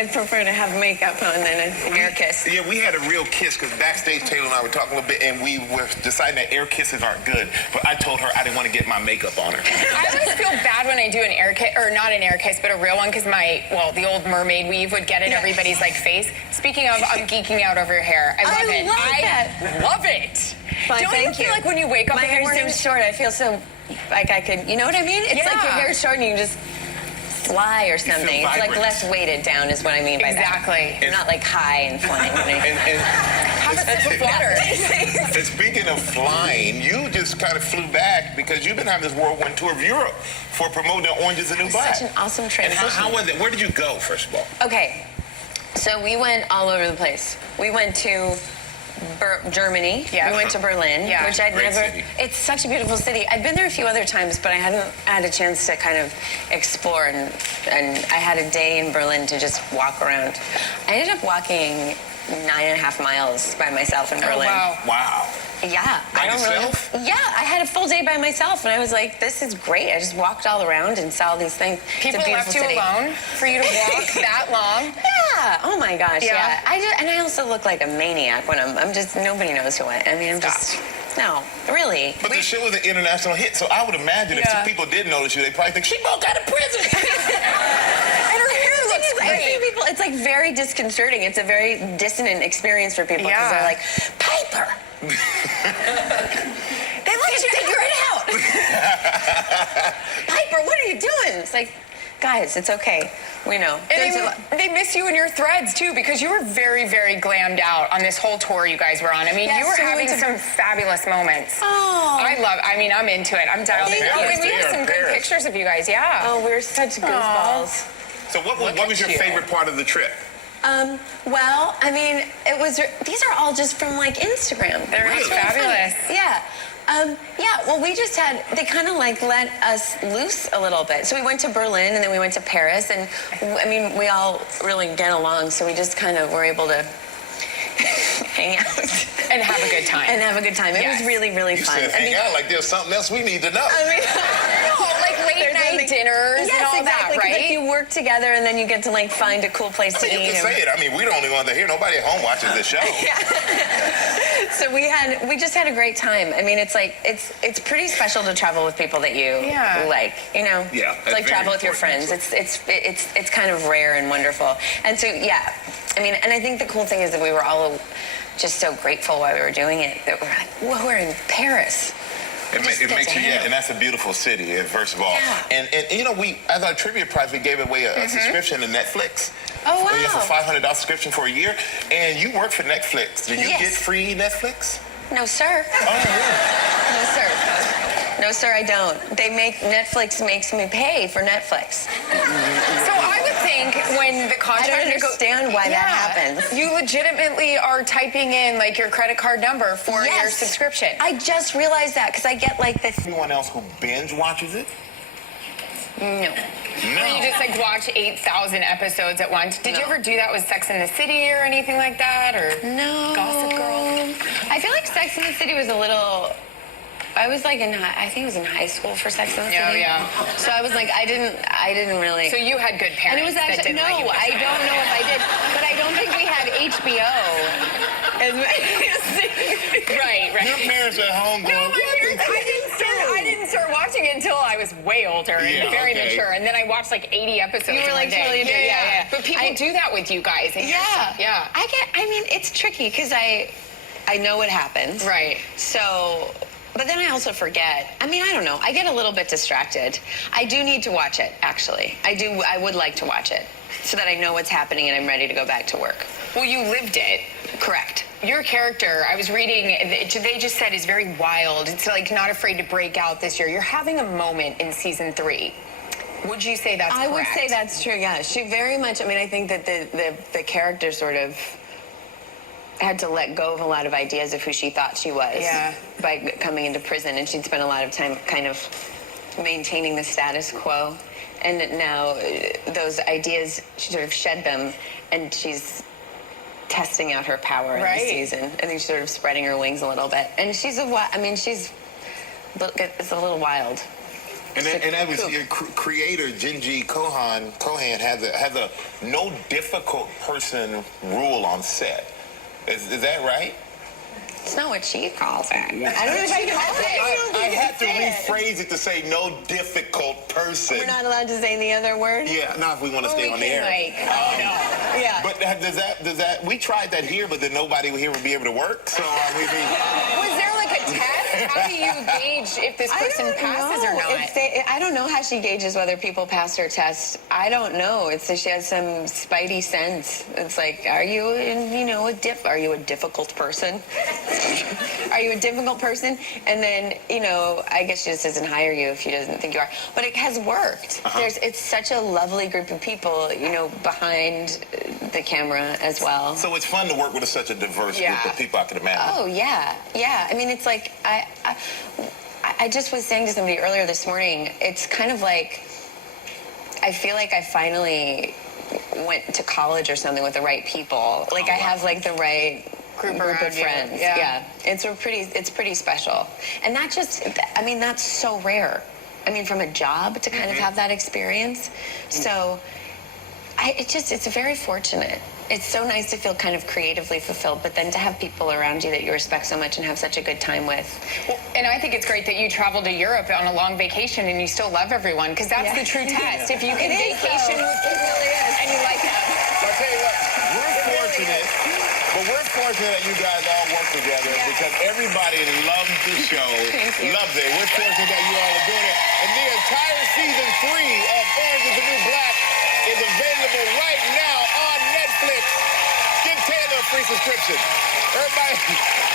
I prefer to have makeup on than an air kiss. Yeah, we had a real kiss because backstage Taylor and I were talking a little bit, and we were deciding that air kisses aren't good. But I told her I didn't want to get my makeup on her. I always feel bad when I do an air kiss, or not an air kiss, but a real one, because the old mermaid weave would get in everybody's like face. Speaking of, I'm geeking out over your hair. I love it. I love it. Well, Don't you feel like when you wake up my in the hair's morning? so short, I feel so like I could, you know what I mean? It's like your hair's short and you can just fly or something. It's like less weighted down is what I mean by that. Exactly. You're not like high and flying. Have a sip of water. And speaking of flying, you just kind of flew back because you've been having this whirlwind tour of Europe for promoting Orange is the New Black. Such an awesome And transition. how was it? Where did you go, first of all? Okay, so we went all over the place. We went to Germany. Yeah. We went to Berlin, which I'd Great never. city. It's such a beautiful city. I'd been there a few other times, but I hadn't had a chance to kind of explore. And I had a day in Berlin to just walk around. I ended up walking 9.5 miles by myself in Berlin. Wow. Wow. Yeah. By yourself? Yeah, I had a full day by myself, and I was like, this is great. I just walked all around and saw all these things. People it's a left beautiful you city. alone for you to walk that long? Yeah. Oh my gosh. Yeah. Yeah. And I also look like a maniac when I'm just. Nobody knows who I mean. I'm just. No, really. But the show was an international hit, so I would imagine if some people did notice you, they probably think she broke out of prison. And her hair looks I great. think people, it's like very disconcerting. It's a very dissonant experience for people because they're like, Piper. They let you figure it out. Piper, what are you doing? It's like, guys, it's okay. We know. And they miss you in your threads, too, because you were very, very glammed out on this whole tour you guys were on. I mean, Yes, you were so we having went to- some fabulous moments. Oh. I'm into it. I'm dialed in. Thank Oh, you. and we have some great pictures of you guys, Oh, we're such goofballs. So what was your favorite part of the trip? Well, I mean, these are all just from like Instagram. They're That's really fabulous. fun. Yeah. Well, they kind of like let us loose a little bit. So we went to Berlin and then we went to Paris, and I mean, we all really get along, so we just kind of were able to hang out. And have a good time. It was really, really You fun. said hang out like there's something else we need to know. I mean, No, like late night dinners and all exactly, that, 'cause right? if you work together and then you get to like find a cool place to You eat. can say it. I mean, we're the only ones that here. Nobody at home watches this show. So we just had a great time. I mean, it's like it's pretty special to travel with people that you like, you know. Yeah, It's like that's travel very with your friends. important. It's kind of rare and wonderful. And so yeah, I mean, and I think the cool thing is that we were all just so grateful while we were doing it that we're like, whoa, we're in Paris. It makes you, and that's a beautiful city, first of all. Yeah. And you know, as our trivia prize, we gave away a subscription to Netflix. Oh, wow. It's a $500 subscription for a year, and you work for Netflix. Do you Yes. get free Netflix? No, sir. Oh, yeah. No, sir. No, sir, I don't. Netflix makes me pay for Netflix. So I would think when the contract I don't understand why that happens. You legitimately are typing in like your credit card number for your subscription. I just realized that because I get like this. Anyone else who binge watches it? No. Where you just like watch 8,000 episodes at once. Did you ever do that with Sex and the City or anything like that, or No. Gossip Girl? I feel like Sex and the City was a little. I was like I think it was in high school for Sex and the City. Oh, yeah. So I was like, I didn't really. So you had good parents. And it was that actually didn't let you watch I that. don't know if I did, but I don't think we had HBO. Right. Your parents at home going, No, my parents, I didn't start watching it until I was way older and very mature. And then I watched like 80 episodes You were in like one day. totally into it, yeah. But people do that with you guys. And your stuff. Yeah. I mean, it's tricky because I know what happens. Right. So, but then I also forget. I mean, I don't know. I get a little bit distracted. I do need to watch it, actually. I would like to watch it so that I know what's happening and I'm ready to go back to work. Well, you lived it. Correct. Your character, I was reading, they just said is very wild. It's like not afraid to break out this year. You're having a moment in season 3. Would you say that's correct? I would say that's true, yeah. She very much, I mean, I think that the character sort of had to let go of a lot of ideas of who she thought she was by coming into prison, and she'd spent a lot of time kind of maintaining the status quo. And now those ideas, she sort of shed them, and she's testing out her power in this season. I think she's sort of spreading her wings a little bit. And it's a little wild. And that was your creator, Jinji Kohan has a no difficult person rule on set. Is that right? It's not what she calls it. I don't know what she calls it. I had to rephrase it to say no difficult person. We're not allowed to say the other word? Yeah, not if we want to stay on the air. Oh, no. Yeah. But does that, we tried that here, but then nobody here would be able to work. So, Was there like a test? How do you gauge if this person passes or not? I don't know how she gauges whether people pass her test. I don't know. She has some spidey sense. It's like, are you a difficult person? Are you a difficult person? And then, I guess she just doesn't hire you if she doesn't think you are. But it has worked. It's such a lovely group of people, behind the camera as well. So it's fun to work with such a diverse group of people, I can imagine. Oh, yeah. Yeah. I mean, it's like, I just was saying to somebody earlier this morning, it's kind of like, I feel like I finally went to college or something with the right people. Like, I have, like, the right group of friends. Yeah. It's pretty special. And not just, that's so rare. From a job to kind of have that experience. So it's very fortunate. It's so nice to feel kind of creatively fulfilled, but then to have people around you that you respect so much and have such a good time with. Well, and I think it's great that you travel to Europe on a long vacation and you still love everyone, because that's the true test. If you can vacation with people and you like them. I'll tell you what, we're fortunate that you guys all work together because everybody loves the show. Loves it. We're fortunate that you all are doing it. And the entire season 3 of Orange is the New Black is available right now on Netflix. Give Taylor a free subscription. Everybody,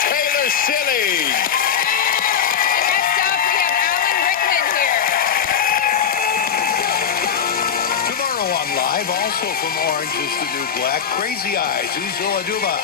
Taylor Schilling. And next up, we have Alan Rickman here. Tomorrow on Live, also from Orange is the New Black, Crazy Eyes, Uzo Aduba.